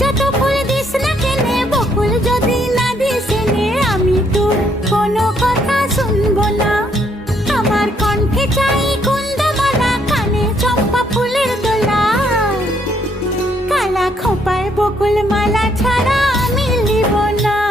যত ফুল দিস না কেনে, বকুল যদি না দিস এনে, আমি তোর কোনো কথা শুনবো না। আমার কণ্ঠে চাই কুন্দমালা, কানে চম্পা ফুলের দোলা। কালা খোপায় বকুল মালা ছাড়া আমি লিব না।